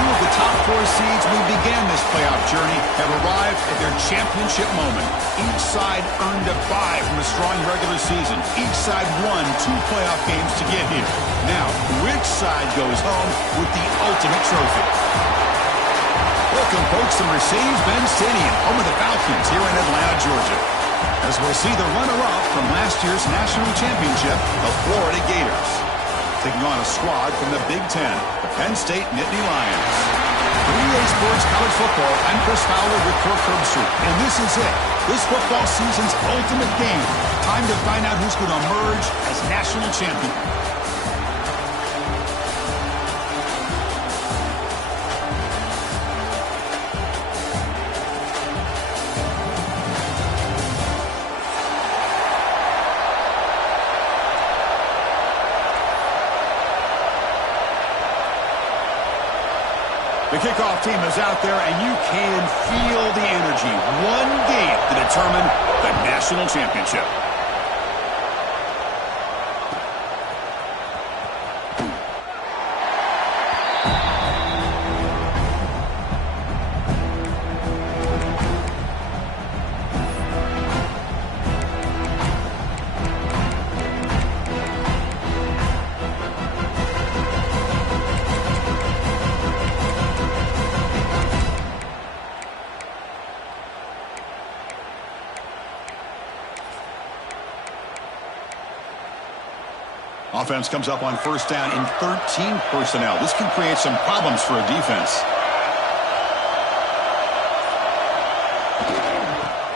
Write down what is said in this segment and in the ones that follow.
Two of the top 4 seeds who began this playoff journey have arrived at their championship moment. Each side earned a bye from a strong regular season. Each side won 2 playoff games to get here. Now, which side goes home with the ultimate trophy? Welcome, folks, to Mercedes-Benz Stadium, home of the Falcons here in Atlanta, Georgia, as we'll see the runner-up from last year's national championship, the Florida Gators, taking on a squad from the Big Ten, the Penn State Nittany Lions. For EA Sports College Football, I'm Chris Fowler with Kirk Herbstreit, and this is it. This football season's ultimate game. Time to find out who's going to emerge as national champion. The kickoff team is out there, and you can feel the energy. One game to determine the national championship. Offense comes up on first down in 13 personnel. This can create some problems for a defense.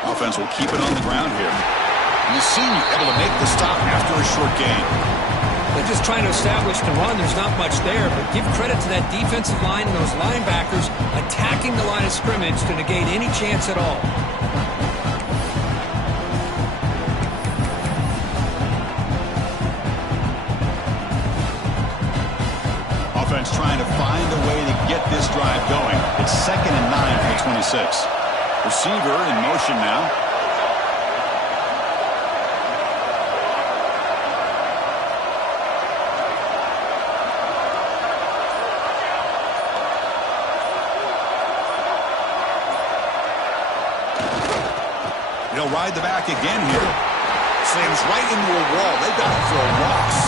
Offense will keep it on the ground here. And the senior able to make the stop after a short gain. They're just trying to establish the run. There's not much there, but give credit to that defensive line and those linebackers attacking the line of scrimmage to negate any chance at all. Offense trying to find a way to get this drive going. It's 2nd and 9 for the 26. Receiver in motion now. He'll ride the back again here. Slams right into a wall. They got it for a loss.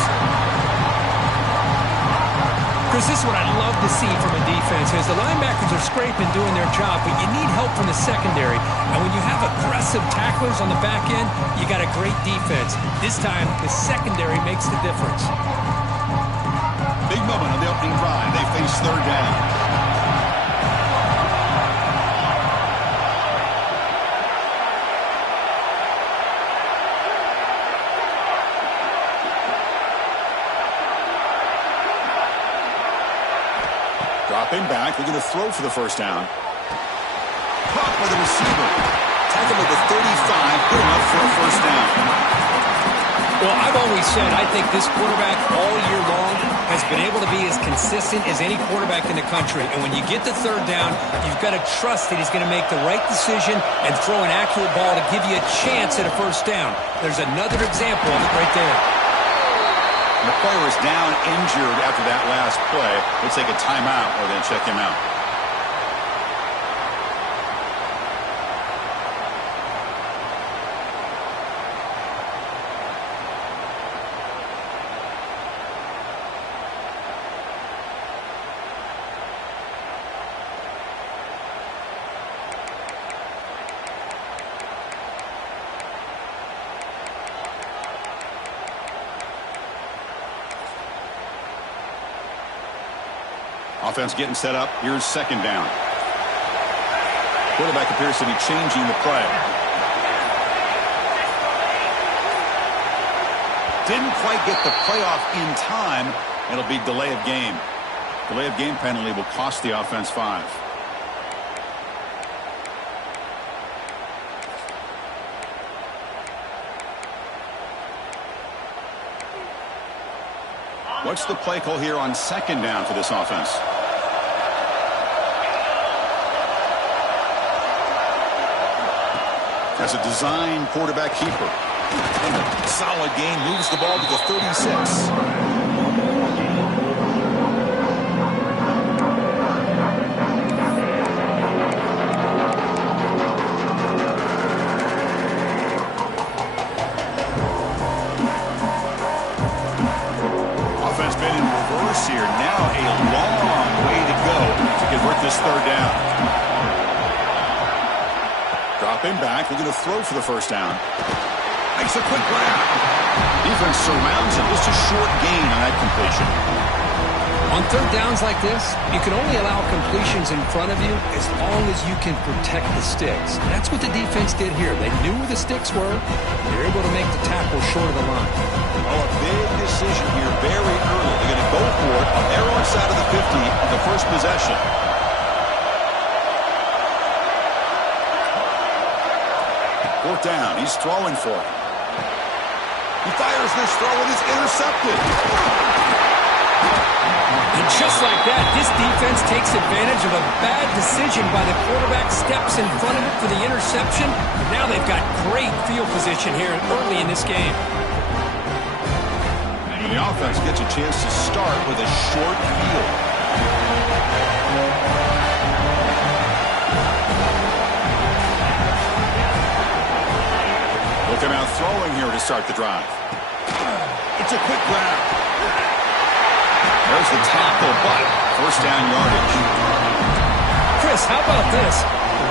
Chris, this is what I love to see from a defense is the linebackers are scraping, doing their job, but you need help from the secondary. And when you have aggressive tacklers on the back end, you got a great defense. This time, the secondary makes the difference. Big moment on the opening drive. They face third down. Dropping back, they're going to throw for the first down. Caught by the receiver. Tackle at the 35, good enough for a first down. Well, I've always said I think this quarterback all year long has been able to be as consistent as any quarterback in the country. And when you get the third down, you've got to trust that he's going to make the right decision and throw an accurate ball to give you a chance at a first down. There's another example of it right there. The player is down injured after that last play. We'll take a timeout or then check him out. Offense getting set up. Here's second down. Quarterback appears to be changing the play. Didn't quite get the playoff in time. It'll be delay of game. Delay of game penalty will cost the offense 5. What's the play call here on second down for this offense? As a design quarterback keeper. And a solid gain moves the ball to the 36. now a long way to go to convert this third down. Dropping back, looking to throw for the first down. Makes a quick grab. Defense surrounds him. Just a short gain on that completion. On third downs like this, you can only allow completions in front of you as long as you can protect the sticks. That's what the defense did here. They knew where the sticks were. They were able to make the tackle short of the line. Oh, a big decision here very early. They're going to go for it on their own side of the 50 on the first possession. Fourth down. He's throwing for it. He fires this throw and it's intercepted. And just like that, this defense takes advantage of a bad decision by the quarterback, steps in front of it for the interception. Now they've got great field position here early in this game. And the offense gets a chance to start with a short field. Looking out throwing here to start the drive. It's a quick grab. There's the tackle, but first down yardage. Chris, how about this?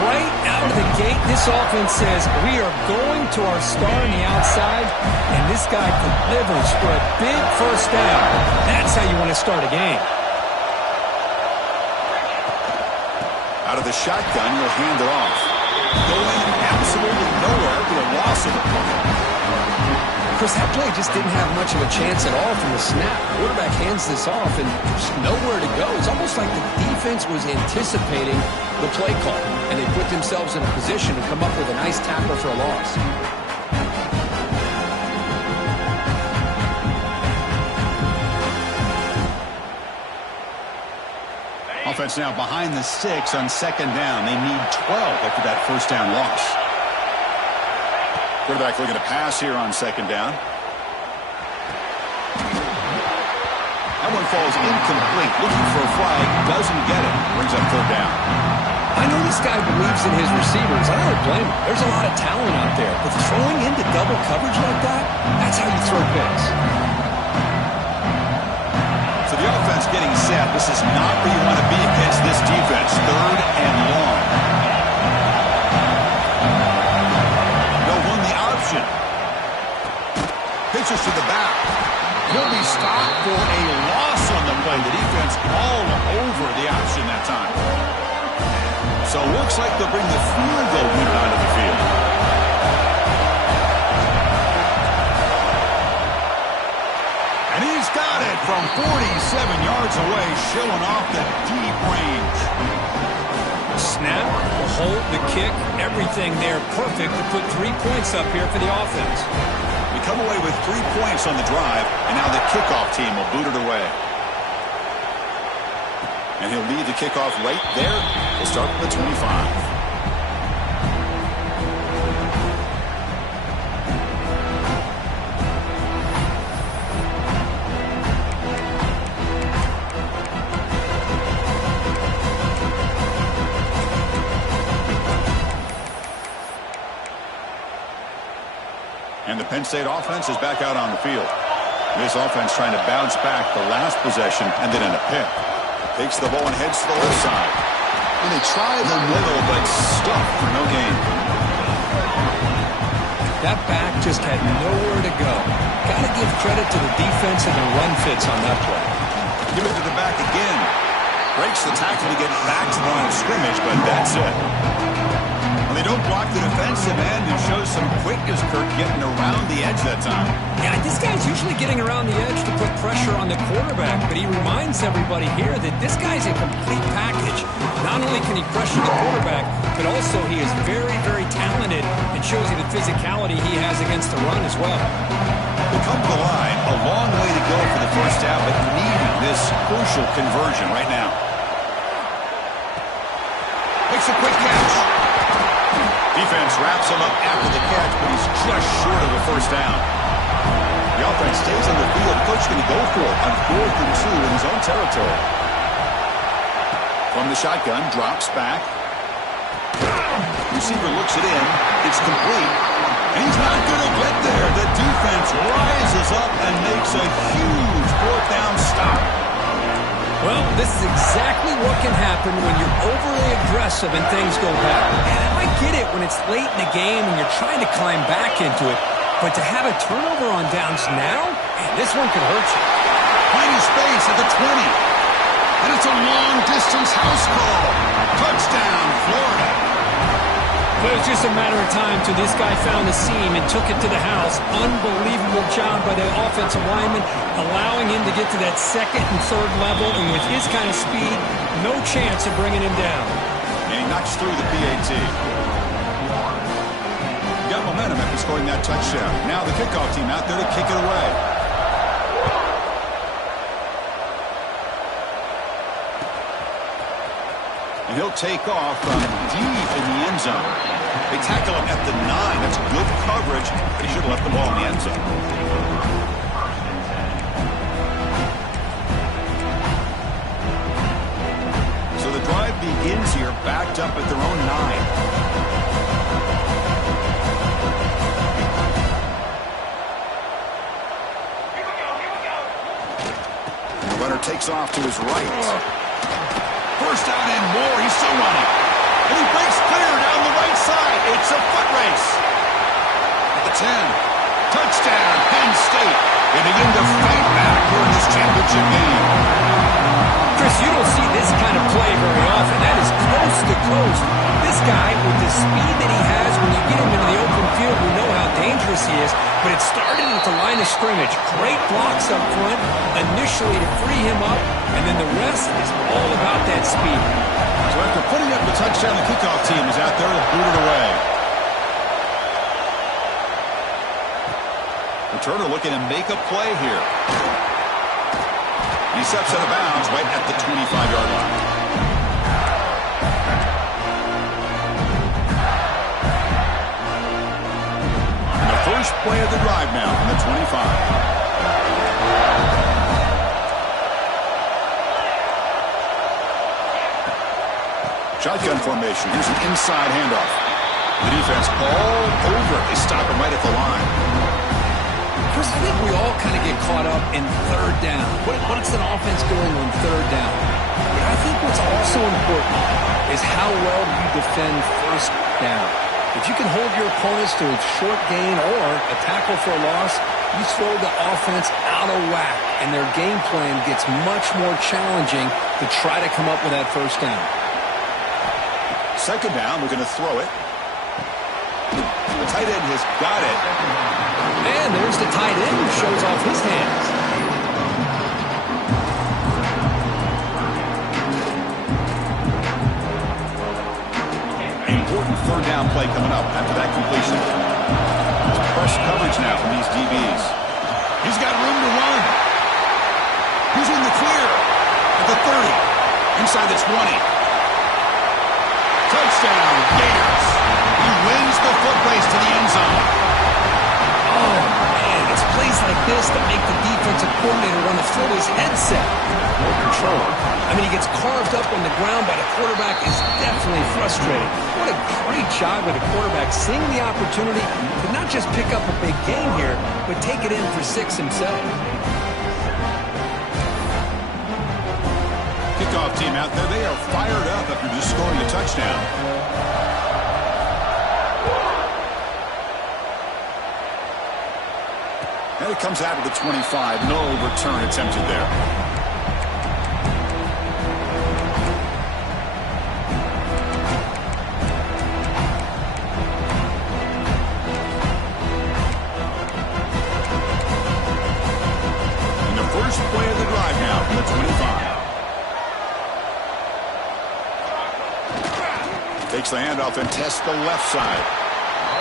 Right out of the gate, this offense says we are going to our star on the outside, and this guy delivers for a big first down. That's how you want to start a game. Out of the shotgun, he'll hand it off. Going absolutely nowhere with a loss of the play. Chris, that play just didn't have much of a chance at all from the snap. Quarterback hands this off, and there's nowhere to go. It's almost like the defense was anticipating the play call, and they put themselves in a position to come up with a nice tackle for a loss. Offense now behind the 6 on second down. They need 12 after that first down loss. Quarterback looking to pass here on second down. That one falls incomplete. Looking for a flag. Doesn't get it. Brings up third down. I know this guy believes in his receivers. I don't blame him. There's a lot of talent out there. But throwing into double coverage like that, that's how you throw picks. So the offense getting set. This is not where you want to be against this defense. Third and long. Pitches to the back. He'll be stopped for a loss on the play. The defense all over the option that time. So it looks like they'll bring the field goal unit onto the field. And he's got it from 47 yards away, showing off the deep range. Snap, the hold, the kick, everything there perfect to put 3 points up here for the offense. We come away with 3 points on the drive, and now the kickoff team will boot it away. And he'll lead the kickoff right there. We'll start with the 25. And the Penn State offense is back out on the field. This offense trying to bounce back the last possession and then in a pick. Takes the ball and heads to the left side. And they try the middle, but stuffed for no gain. That back just had nowhere to go. Got to give credit to the defense and the run fits on that play. Give it to the back again. Breaks the tackle to get back to the line of scrimmage, but that's it. They don't block the defensive end and shows some quickness, Kirk, getting around the edge that time. Yeah, this guy's usually getting around the edge to put pressure on the quarterback, but he reminds everybody here that this guy's a complete package. Not only can he pressure the quarterback, but also he is very, very talented and shows you the physicality he has against the run as well. They come to the line, a long way to go for the first down, but needing this crucial conversion right now. Makes a quick catch. Defense wraps him up after the catch, but he's just short of the first down. The offense stays on the field. Coach going to go for it on 4th and 2 in his own territory. From the shotgun, drops back. Receiver looks it in. It's complete. And he's not going to get there. The defense rises up and makes a huge 4th down stop. This is exactly what can happen when you're overly aggressive and things go bad. And I get it when it's late in the game and you're trying to climb back into it. But to have a turnover on downs now, man, this one could hurt you. Finding space at the 20. And it's a long-distance house call. Touchdown, Florida. But it was just a matter of time till this guy found the seam and took it to the house. Unbelievable job by the offensive lineman, allowing him to get to that second and third level. And with his kind of speed, no chance of bringing him down. And he knocks through the PAT. Got momentum after scoring that touchdown. Now the kickoff team out there to kick it away. And he'll take off from deep in the end zone. They tackle him at the 9. That's good coverage. They should have left the ball in the end zone. So the drive begins here backed up at their own 9. The runner takes off to his right. First down and more. He's still running. And he breaks clear down the right side. It's a foot race. At the 10. Touchdown, Penn State. They begin to fight back here in this championship game. Chris, you don't see this kind of play very often. That is close to close. This guy, with the speed that he has, when you get him into the open field, we know how dangerous he is. But it started at the line of scrimmage. Great blocks up front, initially to free him up, and then the rest is all about that speed. So after putting up the touchdown, the kickoff team is out there to boot it away. Returner looking to make a play here. He steps out of bounds right at the 25-yard line. And the first play of the drive now from the 25. Shotgun formation. Here's an inside handoff. The defense all over. They stop him right at the line. Chris, I think we all kind of get caught up in third down. What's an offense doing on third down? But I think what's also important is how well you defend first down. If you can hold your opponents to a short gain or a tackle for a loss, you throw the offense out of whack, and their game plan gets much more challenging to try to come up with that first down. Second down, we're going to throw it. The tight end has got it. And there's the tight end who shows off his hands. Important third down play coming up after that completion. Press coverage now from these DBs. He's got room to run. He's in the clear at the 30. Inside the 20. Touchdown, Gators. He wins the foot race to the end zone. Oh, man, it's plays like this that make the defensive coordinator want to throw his headset. More control. I mean, he gets carved up on the ground by the quarterback. Is definitely frustrated. What a great job by the quarterback, seeing the opportunity to not just pick up a big game here, but take it in for 6 himself. Kickoff team out there, they are fired up after just scoring a touchdown. And it comes out of the 25. No return attempted there. And the first play of the drive now from the 25. Takes the handoff and tests the left side.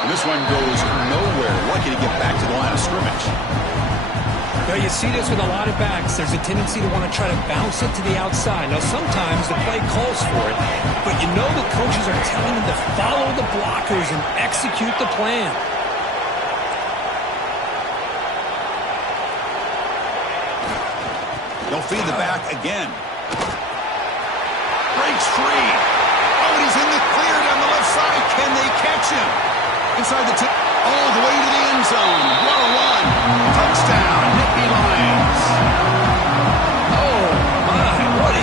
And this one goes nowhere. Lucky to get back to the line of scrimmage. Now, you see this with a lot of backs. There's a tendency to want to try to bounce it to the outside. Now, sometimes the play calls for it, but you know the coaches are telling them to follow the blockers and execute the plan. They'll feed the back again. Breaks free. Oh, and he's in the clear down the left side. Can they catch him? Inside the all the way to the end zone. What a run. Touchdown, Nittany Lions. Oh, my. What a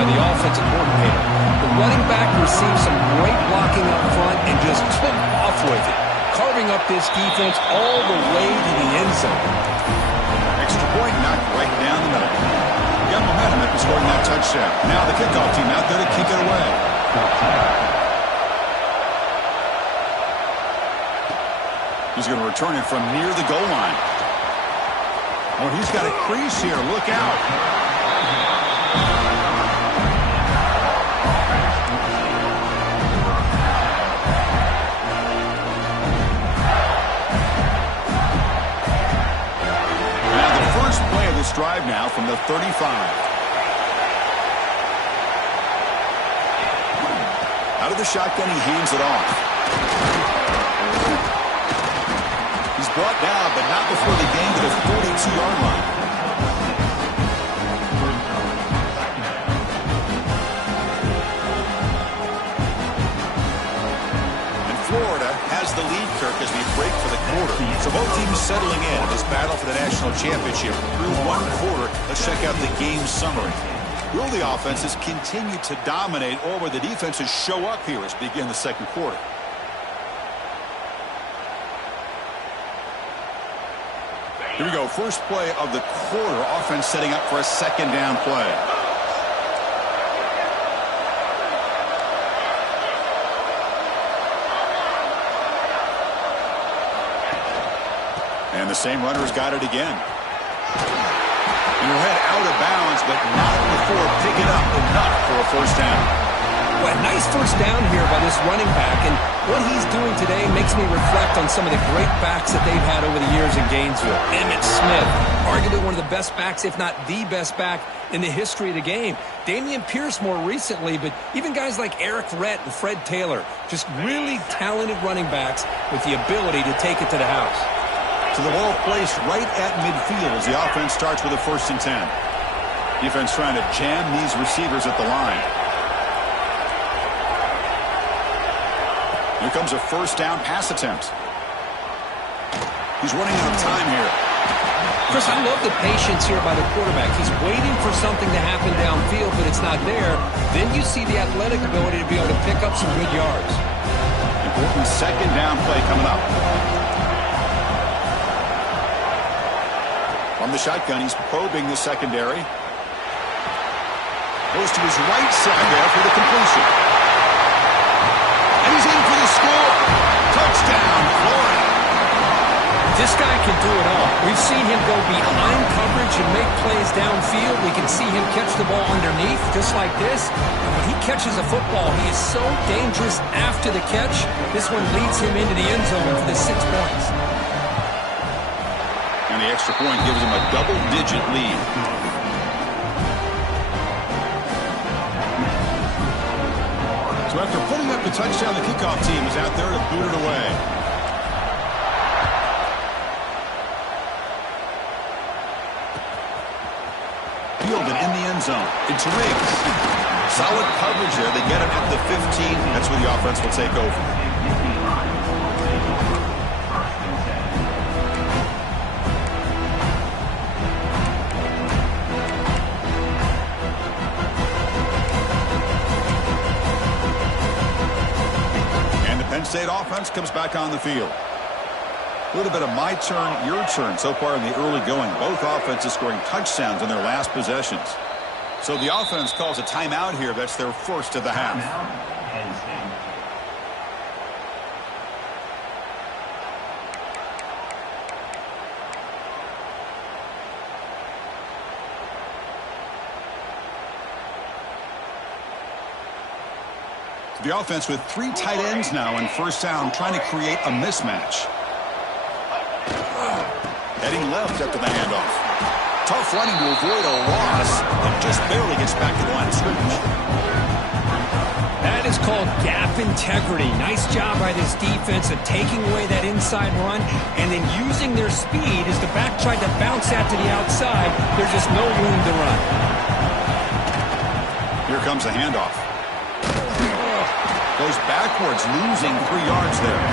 by the offensive coordinator. The running back received some great blocking up front and just took off with it, carving up this defense all the way to the end zone. Extra point knocked right down the middle. Got momentum after scoring that touchdown. Now the kickoff team out there to kick it away. He's going to return it from near the goal line. Oh, he's got a crease here. Look out. Now the first play of this drive now from the 35. Out of the shotgun, he hands it off. He's brought down, but not before the gain to the 42-yard line. And Florida has the lead, Kirk, as we break for the quarter. So both teams settling in this battle for the national championship. Through one quarter, let's check out the game summary. Will the offenses continue to dominate, or will the defenses show up here as we begin the second quarter? Here we go. First play of the quarter. Offense setting up for a second down play. And the same runner's got it again. And he'll head out of bounds, but not before picking up enough for a first down. Well, nice first down here by this running back, and what he's doing today makes me reflect on some of the great backs that they've had over the years in Gainesville. Emmitt Smith, arguably one of the best backs, if not the best back in the history of the game. Dameon Pierce more recently, but even guys like Eric Rhett and Fred Taylor, just really talented running backs with the ability to take it to the house. So the ball placed right at midfield as the offense starts with a 1st and 10. Defense trying to jam these receivers at the line. Here comes a first down pass attempt. He's running out of time here. Chris, I love the patience here by the quarterback. He's waiting for something to happen downfield, but it's not there. Then you see the athletic ability to be able to pick up some good yards. Important second down play coming up. From the shotgun, he's probing the secondary. Goes to his right side there for the completion. And he's in for the score. Touchdown, Florida. This guy can do it all. We've seen him go behind coverage and make plays downfield. We can see him catch the ball underneath, just like this. And when he catches a football, he is so dangerous after the catch. This one leads him into the end zone for the 6 points. And the extra point gives him a double-digit lead. So after putting up the touchdown, the kickoff team is out there to boot it away. Fielded in the end zone. It's Riggs. Solid coverage there. They get him at the 15. That's where the offense will take over. State offense comes back on the field. A little bit of my turn, your turn so far in the early going. Both offenses scoring touchdowns in their last possessions. So the offense calls a timeout here. That's their first of the half. The offense with 3 tight ends now in first down, trying to create a mismatch. Heading left after the handoff. Tough running to avoid a loss, and just barely gets back to the line of scrimmage. That is called gap integrity. Nice job by this defense of taking away that inside run and then using their speed as the back tried to bounce out to the outside. There's just no room to run. Here comes the handoff. Goes backwards, losing 3 yards there.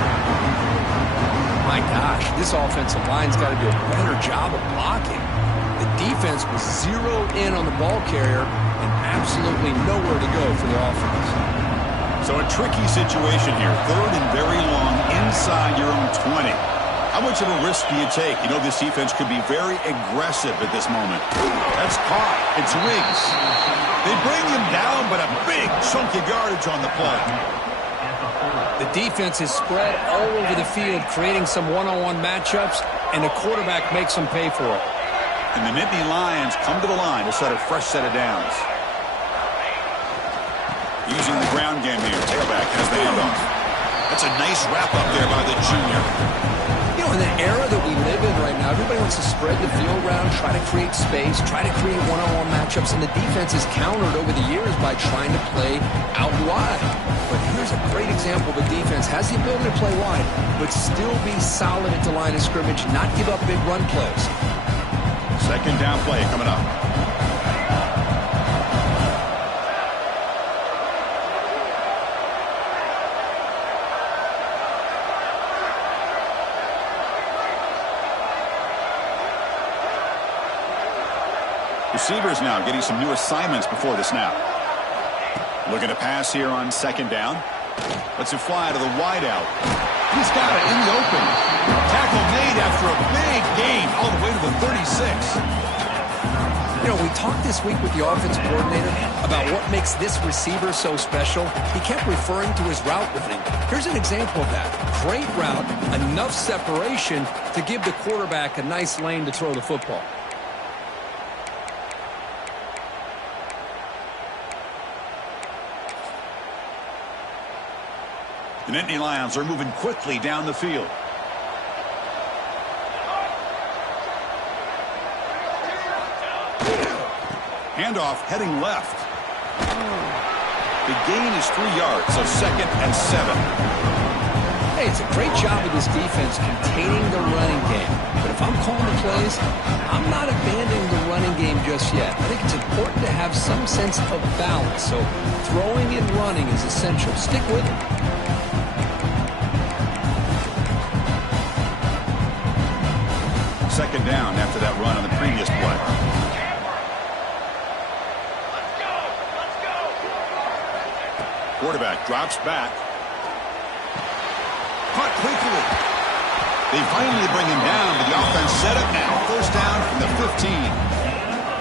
My gosh, this offensive line's got to do a better job of blocking. The defense was zeroed in on the ball carrier and absolutely nowhere to go for the offense. So a tricky situation here. Third and very long inside your own 20. How much of a risk do you take? You know this defense could be very aggressive at this moment. That's caught. It's Wiggs. They bring him down, but a big chunk of yardage on the play. The defense is spread all over the field, creating some one-on-one matchups, and the quarterback makes them pay for it. And the Nittany Lions come to the line to set a fresh set of downs. Using the ground game here. Tailback has the handoff. That's a nice wrap-up there by the junior. You know, in the era that we live in right now, everybody wants to spread the field around, try to create space, try to create one-on-one matchups, and the defense is countered over the years by trying to play out wide. But here's a great example of a defense has the ability to play wide, but still be solid at the line of scrimmage, not give up big run plays. Second down play coming up. Receivers now getting some new assignments before the snap. Looking to pass here on second down. Lets it fly to the wideout. He's got it in the open. Tackle made after a big gain all the way to the 36. You know, we talked this week with the offensive coordinator about what makes this receiver so special. He kept referring to his route running. Here's an example of that. Great route, enough separation to give the quarterback a nice lane to throw the football. The Nittany Lions are moving quickly down the field. Handoff heading left. The gain is 3 yards, so second and 7. Hey, it's a great job of this defense containing the running game. But if I'm calling the plays, I'm not abandoning the running game just yet. I think it's important to have some sense of balance. So throwing and running is essential. Stick with it. Second down after that run on the previous play. Quarterback drops back. Caught quickly. They finally bring him down, but the offense set up now. First down from the 15.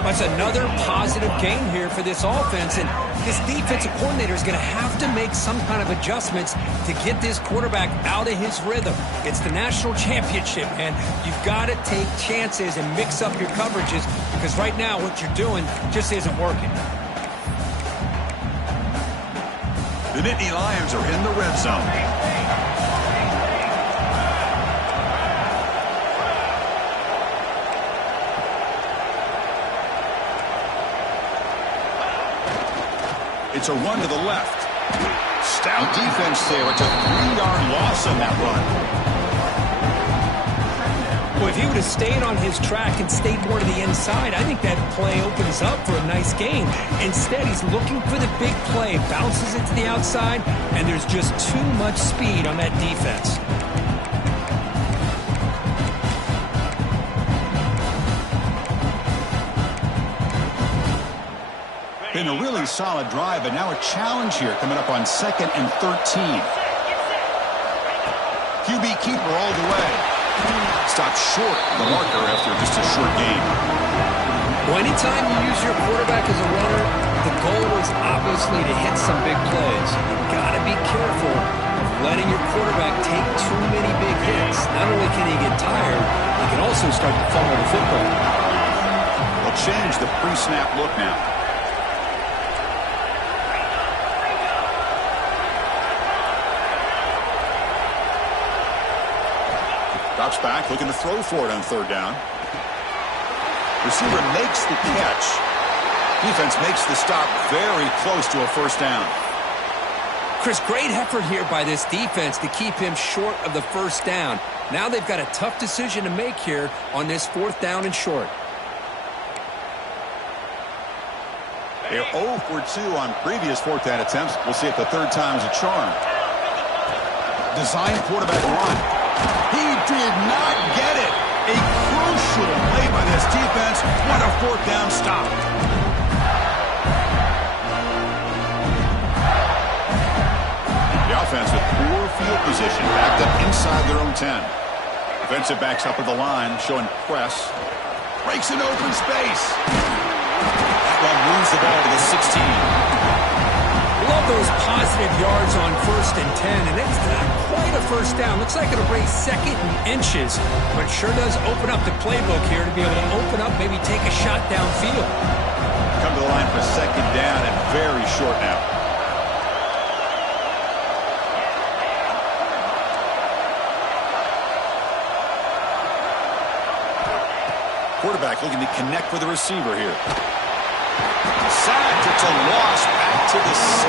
That's another positive gain here for this offense, and this defensive coordinator is going to have to make some kind of adjustments to get this quarterback out of his rhythm. It's the national championship, and you've got to take chances and mix up your coverages because right now what you're doing just isn't working. The Nittany Lions are in the red zone. It's a run to the left. Stout defense there. It's a 3-yard loss on that run. Well, if he would have stayed on his track and stayed more to the inside, I think that play opens up for a nice gain. Instead, he's looking for the big play, bounces it to the outside, and there's just too much speed on that defense. Been a really solid drive, but now a challenge here coming up on second and 13. QB keeper all the way. Stopped short of the marker after just a short game. Well, anytime you use your quarterback as a runner, the goal is obviously to hit some big plays. You've got to be careful of letting your quarterback take too many big hits. Not only can he get tired, he can also start to fumble the football. They'll change the pre-snap look now. Drops back, looking to throw for it on third down. Receiver makes the catch. Defense makes the stop very close to a first down. Chris, great effort here by this defense to keep him short of the first down. Now they've got a tough decision to make here on this fourth down and short. They're 0 for 2 on previous fourth down attempts. We'll see if the third time's a charm. Design quarterback run. He did not get it. A crucial play by this defense. What a fourth down stop. The offense with poor field position, backed up inside their own 10. Defensive backs up at the line, showing press. Breaks an open space. That one moves the ball to the 16. Love those positive yards on 1st and 10, and it's not quite a first down. Looks like it'll bring 2nd and inches, but sure does open up the playbook here to be able to open up, maybe take a shot downfield. Come to the line for 2nd down and very short now. Quarterback looking to connect with the receiver here. Sacked. It's a loss back to the 6.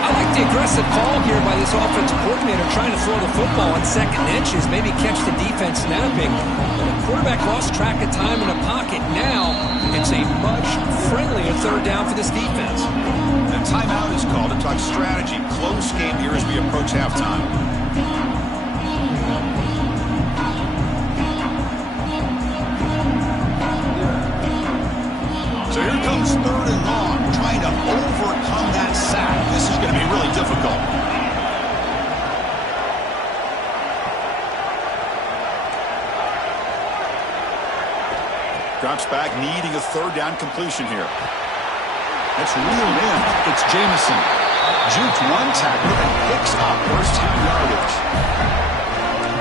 I like the aggressive call here by this offensive coordinator trying to throw the football on 2nd and inches, maybe catch the defense snapping. But the quarterback lost track of time in the pocket. Now it's a much friendlier 3rd down for this defense. The timeout is called to talk strategy. Close game here as we approach halftime. So here comes 3rd and long, trying to overcome that sack. This is going to be really difficult. Drops back, needing a 3rd down completion here. It's reeled in. It's Jamison. Juked one tackle and picks up first-time yardage.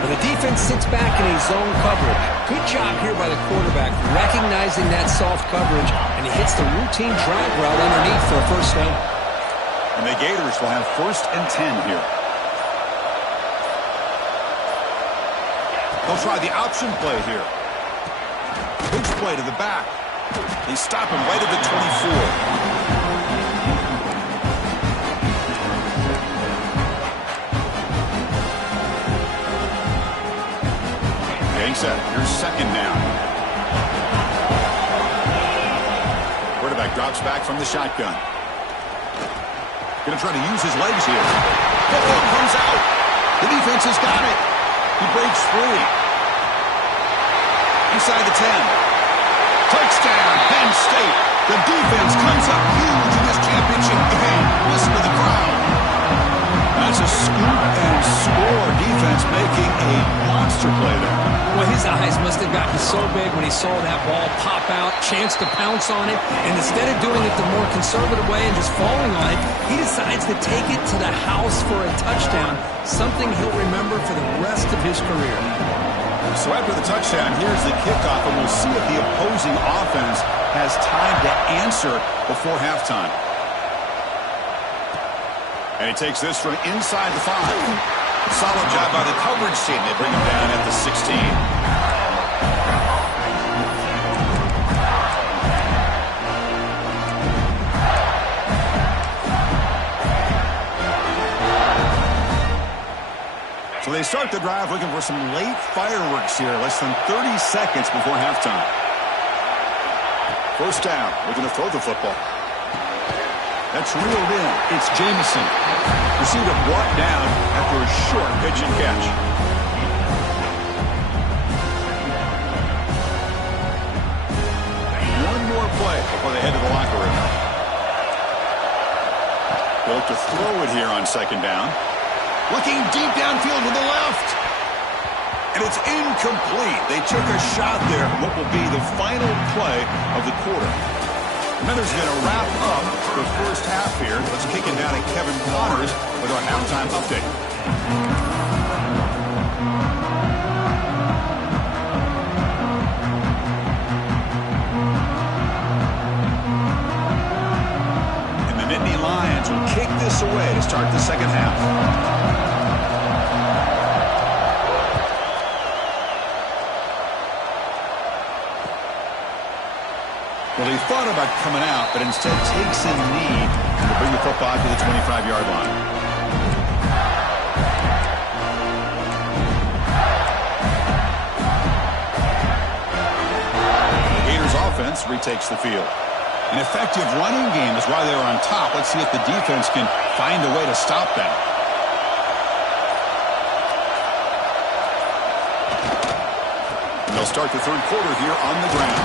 The defense sits back in a zone coverage. Good job here by the quarterback, recognizing that soft coverage, and he hits the routine drag route underneath for a first down. And the Gators will have 1st and 10 here. They'll try the option play here. Pitch play to the back. They stop him right at the 24. Set. Here's 2nd down. Quarterback drops back from the shotgun. Going to try to use his legs here. Football comes out. The defense has got it. He breaks free. Inside the 10. Touchdown, Penn State. The defense comes up huge in this championship game. Listen to the crowd. That's a scoop and score. Defense making a monster play there. Well, his eyes must have gotten so big when he saw that ball pop out, chance to pounce on it, and instead of doing it the more conservative way and just falling on it, he decides to take it to the house for a touchdown, something he'll remember for the rest of his career. So after the touchdown, here's the kickoff, and we'll see if the opposing offense has time to answer before halftime. And he takes this from inside the 5. Solid job by the coverage team. They bring him down at the 16. So they start the drive looking for some late fireworks here. Less than 30 seconds before halftime. 1st down. Looking to throw the football. That's reeled in. It's Jamison. Receiver brought down after a short pitch and catch. One more play before they head to the locker room. They'll look to throw it here on 2nd down. Looking deep downfield to the left. And it's incomplete. They took a shot there. What will be the final play of the quarter. Miners going to wrap up the first half here. Let's kick it down to Kevin Connors with our halftime update. And the Nittany Lions will kick this away to start the 2nd half. Well, he thought about coming out, but instead takes a knee to bring the football to the 25-yard line. The Gators offense retakes the field. An effective running game is why they were on top. Let's see if the defense can find a way to stop them. And they'll start the 3rd quarter here on the ground.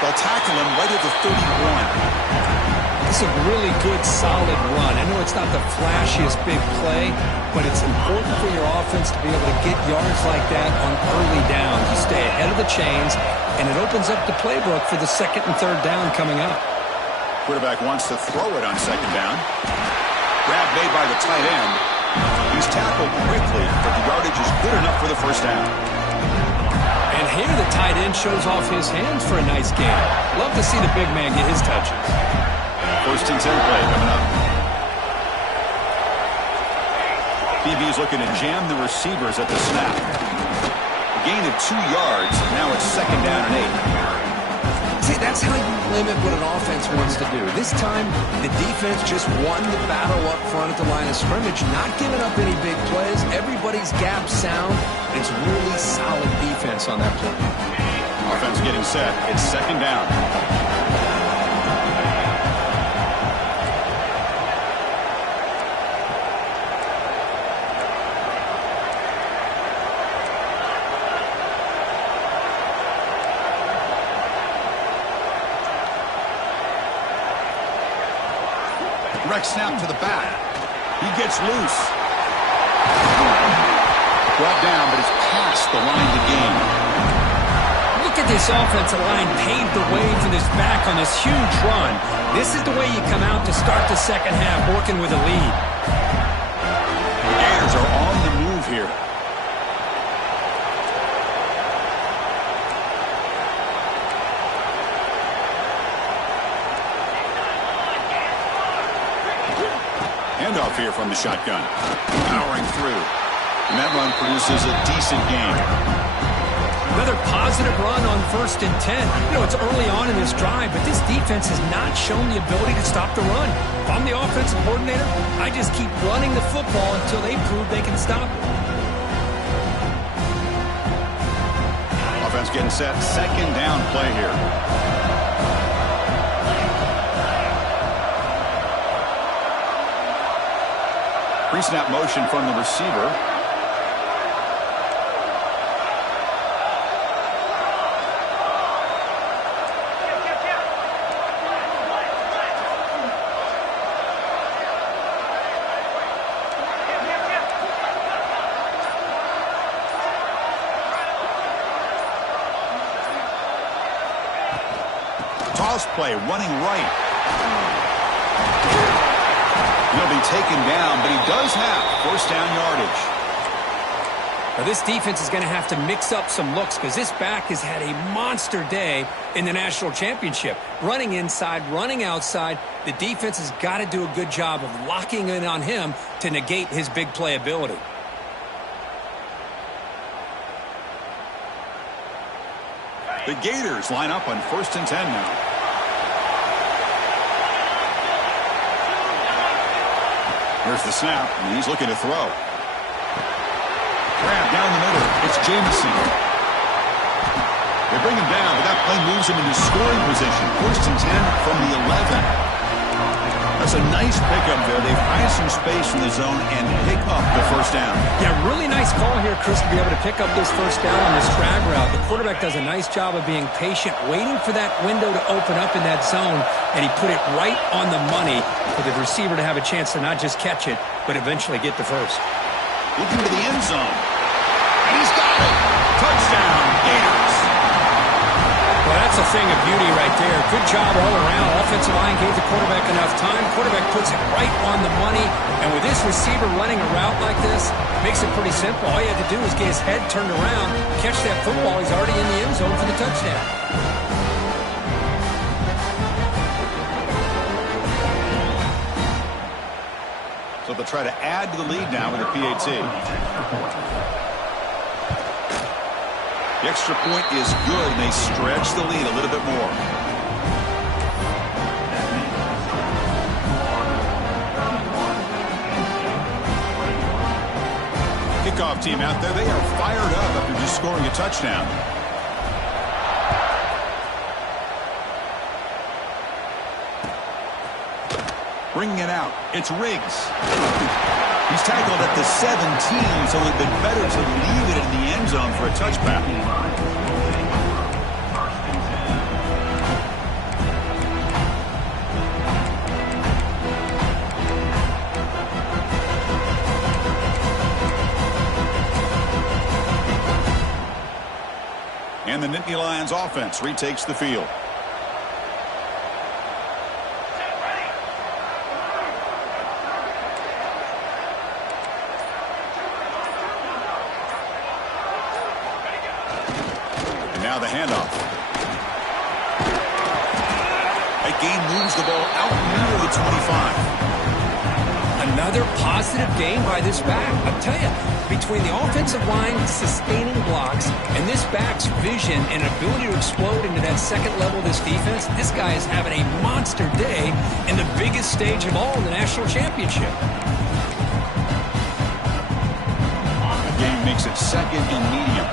The tackle him right at the 31. It's a really good, solid run. I know it's not the flashiest big play, but it's important for your offense to be able to get yards like that on early downs. You stay ahead of the chains, and it opens up the playbook for the second and third down coming up. Quarterback wants to throw it on second down. Grab made by the tight end. He's tackled quickly, but the yardage is good enough for the first down. And here the tight end shows off his hands for a nice gain. Love to see the big man get his touches. First and 10 play coming up. DB's looking to jam the receivers at the snap. A gain of 2 yards. Now it's second down and 8. See, that's how you limit what an offense wants to do. This time, the defense just won the battle up front at the line of scrimmage, not giving up any big plays. Everybody's gap sound. It's really solid defense on that play. Offense getting set. It's second down. Direct snap to the back. He gets loose. Brought down, but it's past the line to gain. Look at this offensive line paved the way for this back on this huge run. This is the way you come out to start the second half, working with a lead. The Gators are on the move here. Handoff here from the shotgun. Powering through. And that run produces a decent gain. Another positive run on 1st and 10. You know, it's early on in this drive, but this defense has not shown the ability to stop the run. If I'm the offensive coordinator, I just keep running the football until they prove they can stop it. Offense getting set. Second down play here. Pre-snap motion from the receiver. Toss play, running right. He'll be taken down, but he does have first down yardage. Now this defense is going to have to mix up some looks because this back has had a monster day in the national championship. Running inside, running outside. The defense has got to do a good job of locking in on him to negate his big play ability. The Gators line up on 1st and 10 now. Here's the snap, and he's looking to throw. Grab down the middle. It's Jamison. They bring him down, but that play moves him into scoring position. 1st and 10 from the 11. That's a nice pickup there. They find some space in the zone and pick up the first down. Yeah, really nice call here, Chris, to be able to pick up this first down on this drag route. The quarterback does a nice job of being patient, waiting for that window to open up in that zone, and he put it right on the money for the receiver to have a chance to not just catch it, but eventually get the first. Looking to the end zone. And he's got it. Touchdown, Gators. Well, that's a thing of beauty right there. Good job all around. Offensive line gave the quarterback enough time. Quarterback puts it right on the money. And with this receiver running a route like this, makes it pretty simple. All you have to do is get his head turned around, catch that football. He's already in the end zone for the touchdown. So they'll try to add to the lead now with a PAT. The extra point is good, and they stretch the lead a little bit more. Kickoff team out there, they are fired up after just scoring a touchdown. Bringing it out, it's Riggs. He's tackled at the 17, so it'd been better to leave it in the end zone for a touchback. And the Nittany Lions offense retakes the field. And now the handoff. That game moves the ball out near the 25. Another positive game by this back. I'll tell you, between the offensive line sustaining blocks and this back's vision and ability to explode into that second level of this defense, this guy is having a monster day in the biggest stage of all in the national championship. The game makes it second and medium.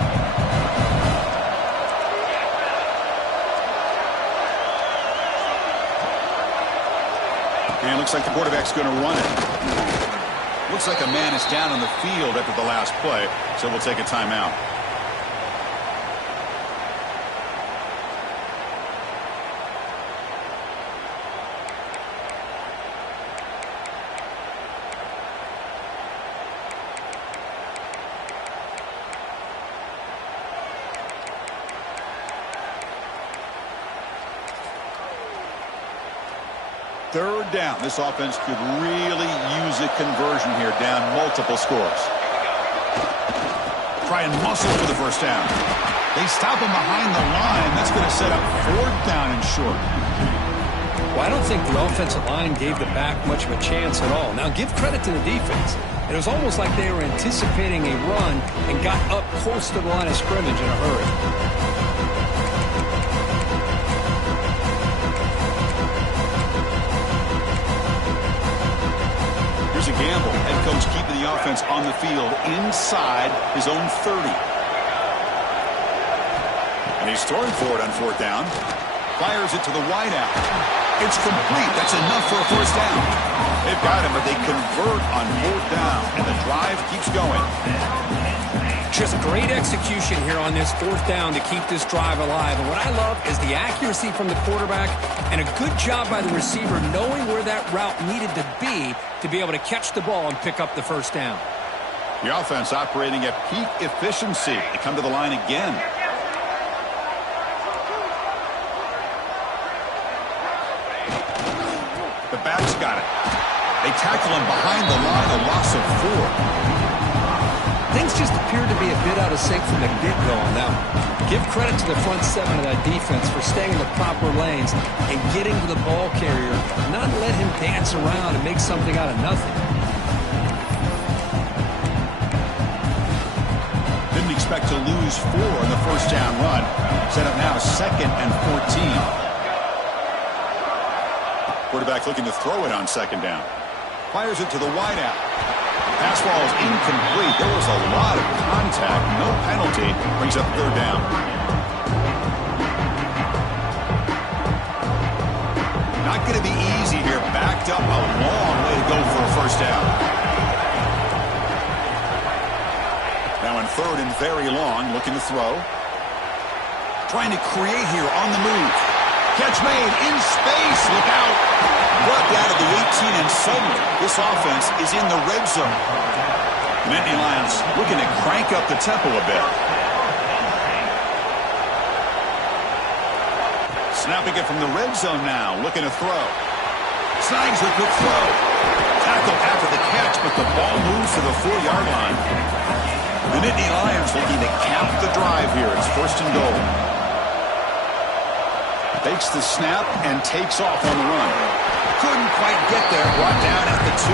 And looks like the quarterback's going to run it. Looks like a man is down on the field after the last play, so we'll take a timeout. Third down. This offense could really use a conversion here, down multiple scores. Try and muscle for the first down. They stop him behind the line. That's going to set up fourth down and short. Well, I don't think the offensive line gave the back much of a chance at all. Now, give credit to the defense. It was almost like they were anticipating a run and got up close to the line of scrimmage in a hurry. Here's a gamble. Head coach keeping the offense on the field inside his own 30. And he's throwing for it on fourth down. Fires it to the wideout. It's complete. That's enough for a first down. They've got him, but they convert on fourth down, and the drive keeps going. Just great execution here on this fourth down to keep this drive alive. And what I love is the accuracy from the quarterback and a good job by the receiver knowing where that route needed to be able to catch the ball and pick up the first down. The offense operating at peak efficiency. They come to the line again. The back's got it. They tackle him behind the line, a loss of 4. Things just appeared to be a bit out of sync from the get-go on that one. Give credit to the front seven of that defense for staying in the proper lanes and getting to the ball carrier, not let him dance around and make something out of nothing. Didn't expect to lose 4 in the first down run. Set up now second and 14. Quarterback looking to throw it on second down. Fires it to the wideout. Pass ball is incomplete. There was a lot of contact. No penalty. Brings up third down. Not going to be easy here. Backed up a long way to go for a first down. Now in third and very long. Looking to throw. Trying to create here on the move. Catch made in space. Look out. Brought down to the 18, and suddenly this offense is in the red zone. The Nittany Lions looking to crank up the tempo a bit. Snapping it from the red zone now, looking to throw. Snags the quick throw. Tackle after the catch, but the ball moves to the 4-yard line. The Nittany Lions looking to cap the drive here. It's first and goal. Takes the snap and takes off on the run. Couldn't quite get there. Brought down at the 2.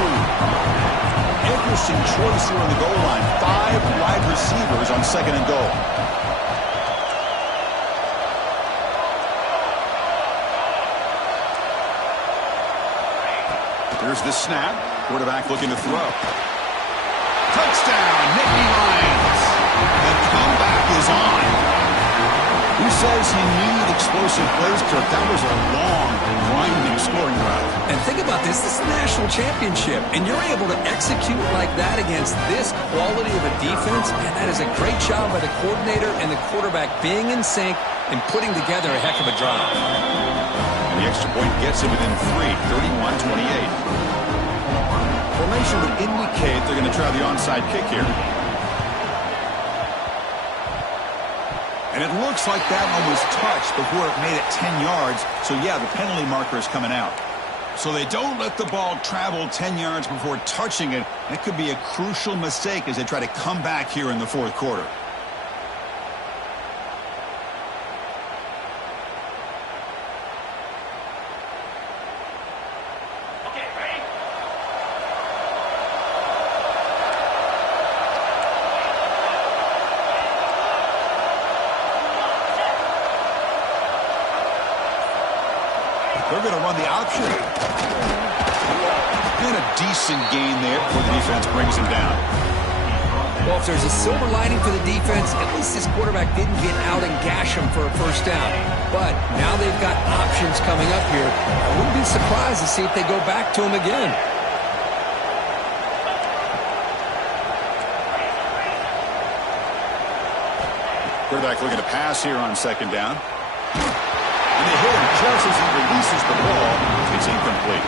Interesting choice here on the goal line. 5 wide receivers on second and goal. Here's the snap. Quarterback looking to throw. Touchdown, Nittany Lions. The comeback is on. Who says you need explosive plays, Kirk? That was a long, grinding scoring drive. And think about this. This is a national championship, and you're able to execute like that against this quality of a defense, and that is a great job by the coordinator and the quarterback being in sync and putting together a heck of a drive. The extra point gets it within 3, 31-28. Formation would indicate they're going to try the onside kick here. And it looks like that one was touched before it made it 10 yards. So, yeah, the penalty marker is coming out. So they don't let the ball travel 10 yards before touching it. That could be a crucial mistake as they try to come back here in the fourth quarter. They're going to run the option. And a decent gain there before the defense brings him down. Well, if there's a silver lining for the defense, at least this quarterback didn't get out and gash him for a first down. But now they've got options coming up here. I wouldn't be surprised to see if they go back to him again. Quarterback looking to pass here on second down. And they hit him just as he releases the ball. It's incomplete.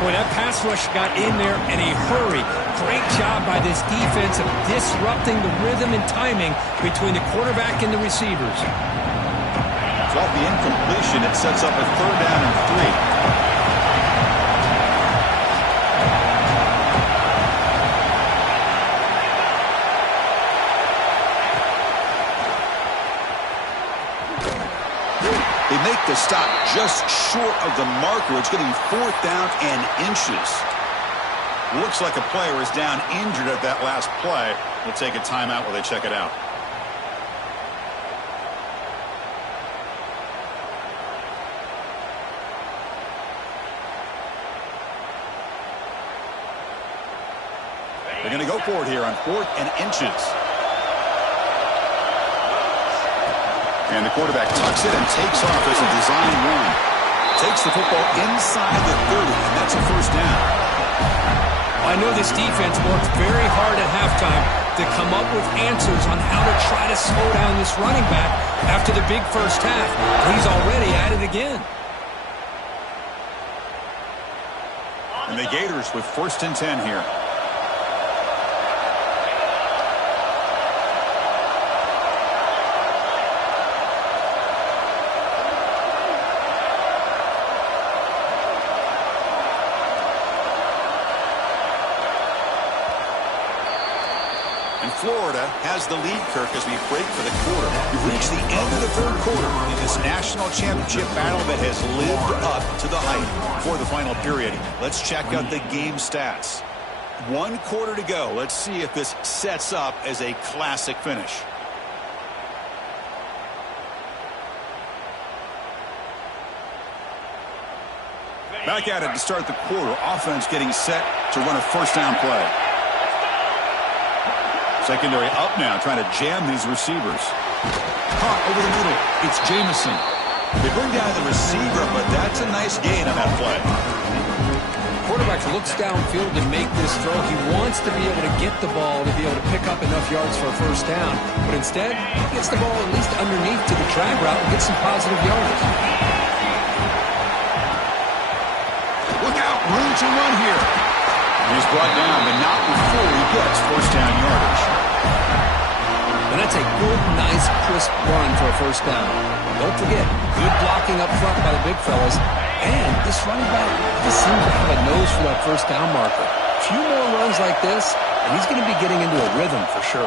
Boy, that pass rush got in there in a hurry. Great job by this defense of disrupting the rhythm and timing between the quarterback and the receivers. So off the incompletion, it sets up a third down and 3. They make the stop just short of the marker. It's going to be fourth down and inches. Looks like a player is down injured at that last play. We'll take a timeout while they check it out. They're going to go for it here on fourth and inches. And the quarterback tucks it and takes off as a design run. Takes the football inside the 30, and that's a first down. I know this defense worked very hard at halftime to come up with answers on how to try to slow down this running back after the big first half. He's already at it again. And the Gators with first and 10 here. Florida has the lead, Kirk, as we break for the quarter. We've reached the end of the third quarter in this national championship battle that has lived up to the hype. For the final period, let's check out the game stats. 1 quarter to go. Let's see if this sets up as a classic finish. Back at it to start the quarter. Offense getting set to run a first down play. Secondary up now, trying to jam these receivers. Caught over the middle. It's Jamison. They bring down the receiver, but that's a nice gain on that play. Quarterback looks downfield to make this throw. He wants to be able to get the ball to be able to pick up enough yards for a first down. But instead, he gets the ball at least underneath to the drag route and gets some positive yards. Look out, room to run here. He's brought down, but not before he gets first down yardage. And that's a good, nice, crisp run for a first down. Don't forget, good blocking up front by the big fellas. And this running back just seems to have a nose for that first down marker. A few more runs like this, and he's going to be getting into a rhythm for sure.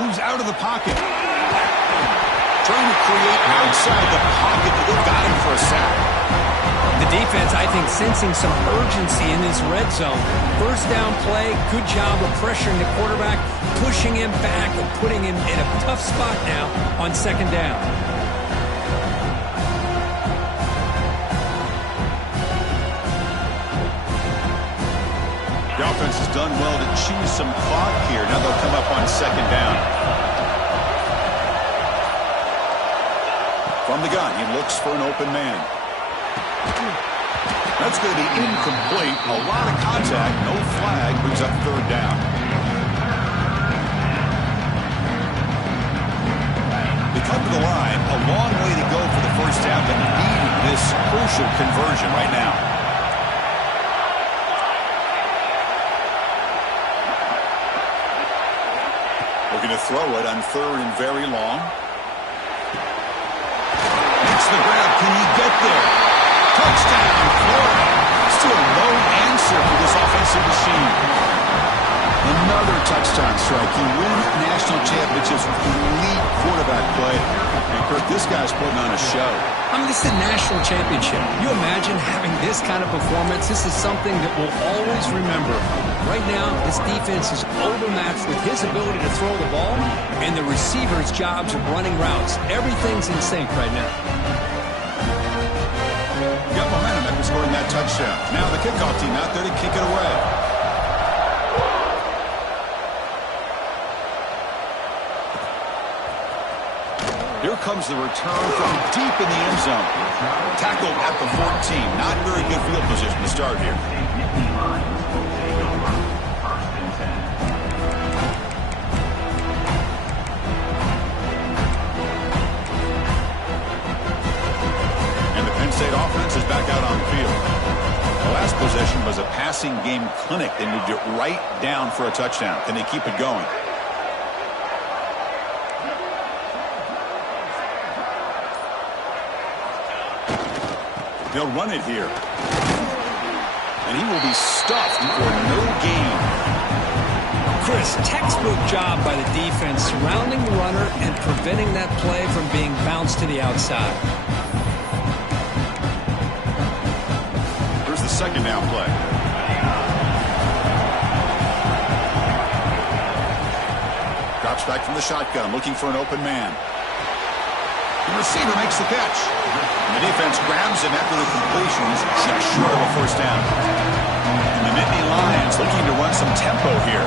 Moves out of the pocket. Trying to create outside the pocket, but they got him for a sack. The defense, I think, sensing some urgency in this red zone. First down play, good job of pressuring the quarterback, pushing him back and putting him in a tough spot now on second down. The offense has done well to choose some clock here. Now they'll come up on second down. From the gun, he looks for an open man. That's going to be incomplete. A lot of contact. No flag. Brings up third down. They come to the line. A long way to go for the first down, but need this crucial conversion right now. Looking to throw it on 3rd and very long. Makes the grab. Can he get there? Touchdown, Florida. Still no answer for this offensive machine. Another touchdown strike. You win national championships with elite quarterback play. And Kirk, this guy's putting on a show. I mean, this is a national championship. You imagine having this kind of performance? This is something that we'll always remember. Right now, this defense is overmatched with his ability to throw the ball and the receiver's jobs of running routes. Everything's in sync right now. Got momentum after scoring that touchdown. Now the kickoff team out there to kick it away. Here comes the return from deep in the end zone. Tackled at the 14. Not very good field position to start here. And the Penn State offense is back out on the field. The last possession was a passing game clinic. They moved it right down for a touchdown. Can they keep it going? They'll run it here. And he will be stuffed for no gain. Chris, textbook job by the defense surrounding the runner and preventing that play from being bounced to the outside. Here's the second down play. Drops back from the shotgun, looking for an open man. The receiver makes the catch. And the defense grabs him after the completion. He's just short of a first down. And the Nittany Lions looking to run some tempo here.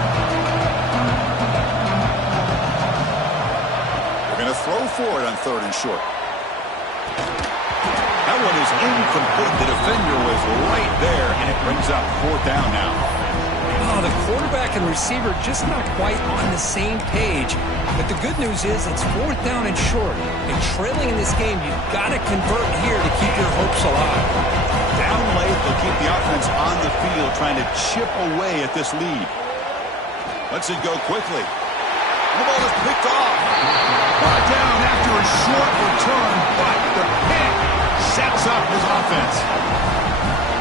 They're going to throw for it on 3rd and short. That one is incomplete. The defender was right there, and it brings up 4th down now. Oh, the quarterback and receiver just not quite on the same page. But the good news is it's 4th down and short. And trailing in this game, you've got to convert here to keep your hopes alive. Down late, they'll keep the offense on the field trying to chip away at this lead. Lets it go quickly. The ball is picked off. Brought down after a short return, but the pick sets up his offense.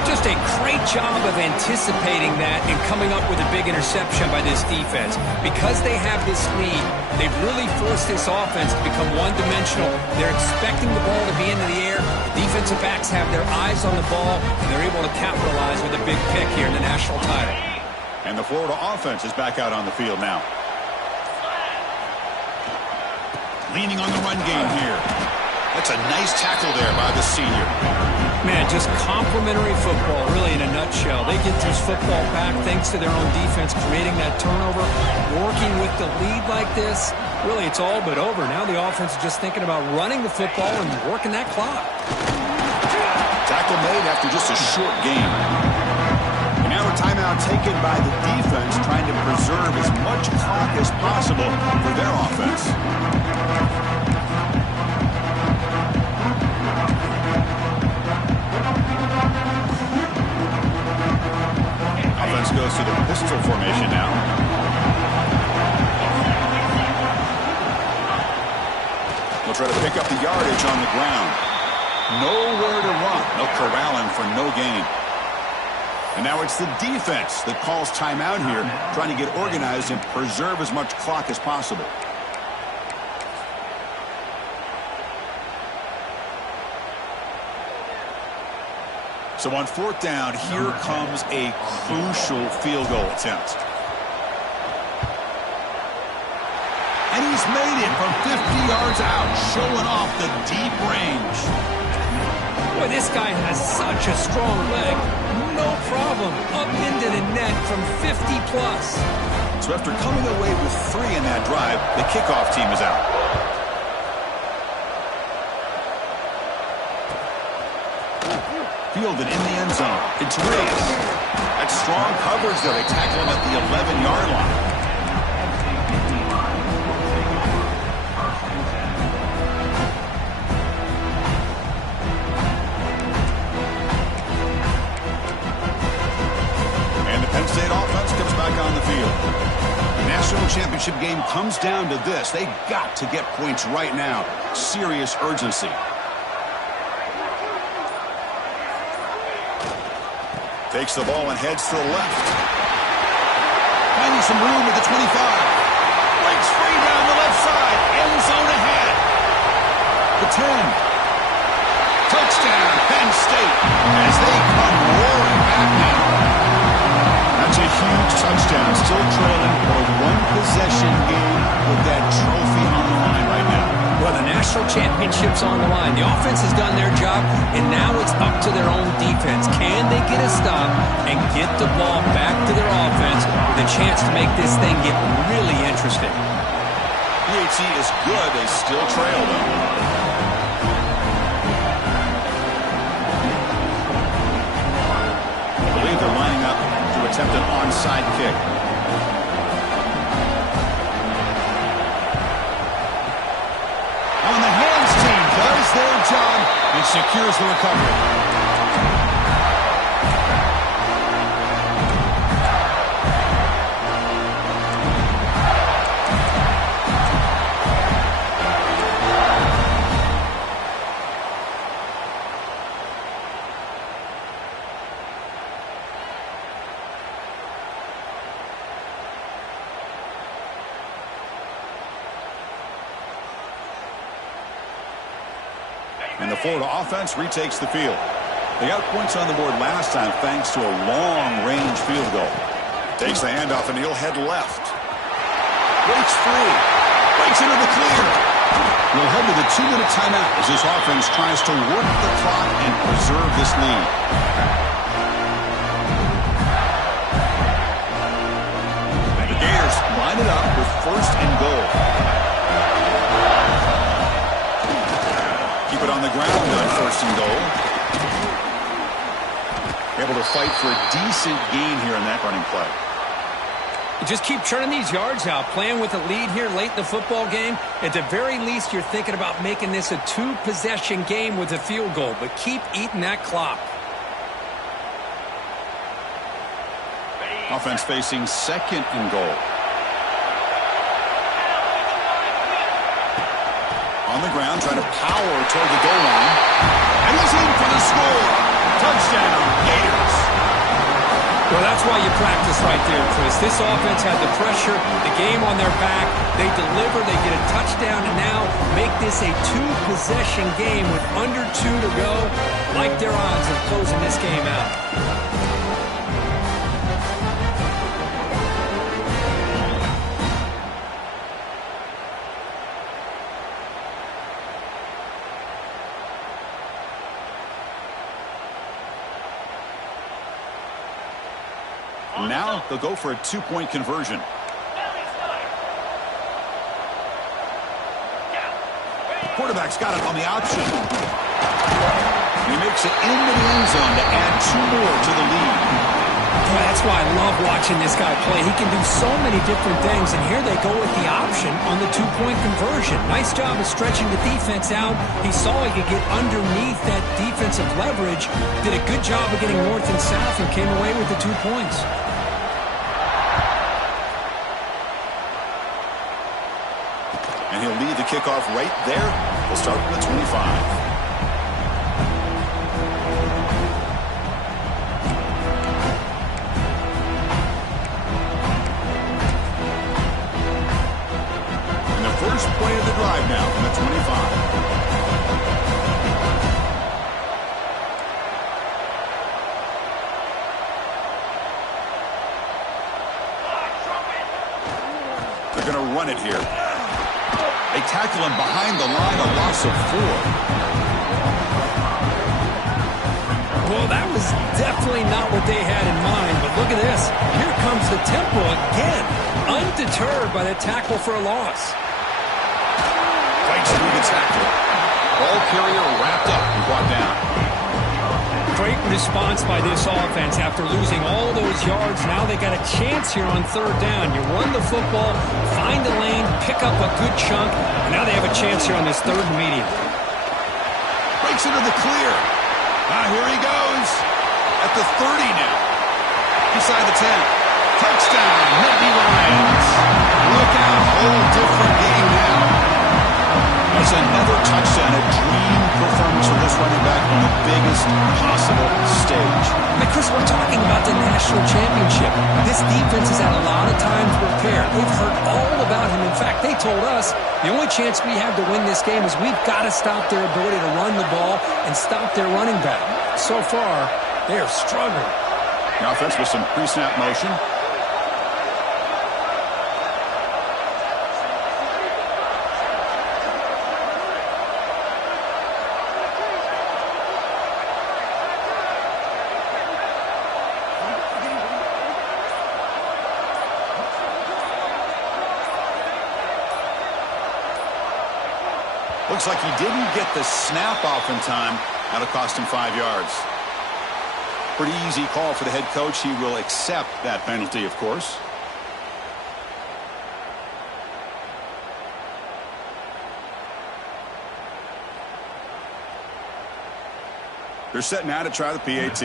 Just a great job of anticipating that and coming up with a big interception by this defense. Because they have this lead, they've really forced this offense to become one-dimensional. They're expecting the ball to be into the air. The defensive backs have their eyes on the ball, and they're able to capitalize with a big pick here in the national title. And the Florida offense is back out on the field now. Leaning on the run game here. That's a nice tackle there by the senior. Man, just complimentary football, really, in a nutshell. They get this football back thanks to their own defense, creating that turnover, working with the lead like this. Really, it's all but over. Now the offense is just thinking about running the football and working that clock. Tackle made after just a short game. And now a timeout taken by the defense, trying to preserve as much clock as possible for their offense. Offense goes to the pistol formation now. They'll try to pick up the yardage on the ground. Nowhere to run. They'll corral him for no gain. And now it's the defense that calls timeout here, trying to get organized and preserve as much clock as possible. So on 4th down, here comes a crucial field goal attempt. And he's made it from 50 yards out, showing off the deep range. Boy, this guy has such a strong leg. No problem. Up into the net from 50 plus. So after coming away with 3 in that drive, the kickoff team is out. Fielded in the end zone. It's Riggs. That's strong coverage, though. They tackle him at the 11-yard line. And the Penn State offense comes back on the field. The national championship championship game comes down to this. They've got to get points right now. Serious urgency. Takes the ball and heads to the left. Finding some room at the 25. Breaks free down the left side. End zone ahead. The 10. Touchdown, Penn State, as they come roaring back now. That's a huge touchdown. Still trailing for a one-possession game with that trophy on the line right now. Well, the national championship's on the line. The offense has done their job, and now it's up to their own defense. Can they get a stop and get the ball back to their offense with a chance to make this thing get really interesting? PAT is good. They still trail, though. They're lining up to attempt an onside kick. On the hands team does their job and secures the recovery. And the Florida offense retakes the field. They got points on the board last time thanks to a long-range field goal. Takes the handoff and he'll head left. Breaks free. Breaks into the clear. We'll head to the 2-minute timeout as this offense tries to work the clock and preserve this lead. The Gators line it up with 1st and goal. Keep it on the ground on 1st and goal. Able to fight for a decent gain here in that running play. Just keep churning these yards out, playing with a lead here late in the football game. At the very least, you're thinking about making this a 2-possession game with a field goal, but keep eating that clock. Offense facing 2nd and goal. On the ground, trying to power toward the goal line. And he's in for the score. Touchdown, Gators. Well, that's why you practice right there, Chris. This offense had the pressure, the game on their back. They deliver, they get a touchdown, and now make this a 2-possession game with under 2 to go. Like their odds of closing this game out. Now they'll go for a 2-point conversion. Quarterback's got it on the option. He makes it into the end zone to add 2 more to the lead. Well, that's why I love watching this guy play. He can do so many different things, and here they go with the option on the 2-point conversion. Nice job of stretching the defense out. He saw he could get underneath that defensive leverage, did a good job of getting north and south, and came away with the 2 points. And he'll lead the kickoff right there. We'll start from the 25. First play of the drive now from the 25. They're going to run it here. They tackle him behind the line, a loss of 4. Well, that was definitely not what they had in mind, but look at this. Here comes the tempo again, undeterred by the tackle for a loss. Fights through the tackle. Ball carrier wrapped up and brought down. Great response by this offense after losing all those yards. Now they got a chance here on 3rd down. You run the football, find a lane, pick up a good chunk, and now they have a chance here on this 3rd and medium. Breaks into the clear. Here he goes. At the 30 now. Inside the 10. Touchdown, Nittany Lions. Look out. whole different game now. That's another touchdown, a dream performance for this running back on the biggest possible stage. Hey, Chris, we're talking about the national championship. This defense has had a lot of time to prepare. They've heard all about him. In fact, they told us the only chance we have to win this game is we've got to stop their ability to run the ball and stop their running back. So far, they are struggling. The offense with some pre-snap motion. Looks like he didn't get the snap off in time. That'll cost him 5 yards. Pretty easy call for the head coach. He will accept that penalty, of course. They're set now to try the PAT.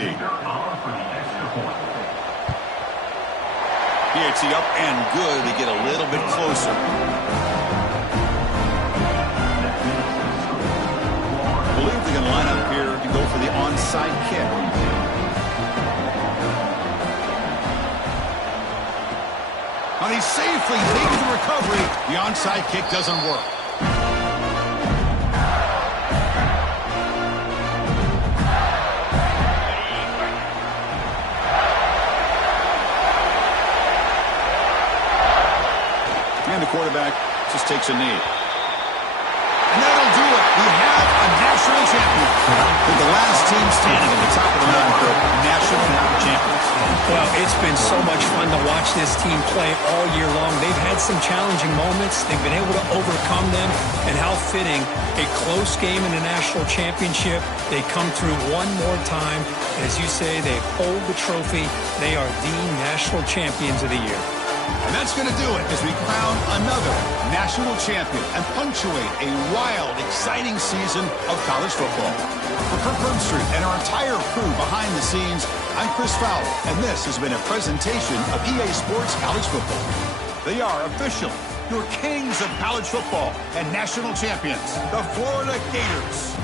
PAT up and good to get a little bit closer. I believe they're going to line up here and go for the onside kick. And he safely makes the recovery. The onside kick doesn't work. And the quarterback just takes a knee. And that'll do it. We have a national champion. With the last team standing at the top of the mountain for national champions. Well, it's been so much fun to watch this team play all year long. They've had some challenging moments. They've been able to overcome them. And how fitting, a close game in a national championship. They come through one more time. And as you say, they hold the trophy. They are the national champions of the year. And that's going to do it as we crown another national champion and punctuate a wild, exciting season of college football. For Kirk Herbstreit and our entire crew behind the scenes, I'm Chris Fowler, and this has been a presentation of EA Sports College Football. They are official, your kings of college football and national champions, the Florida Gators.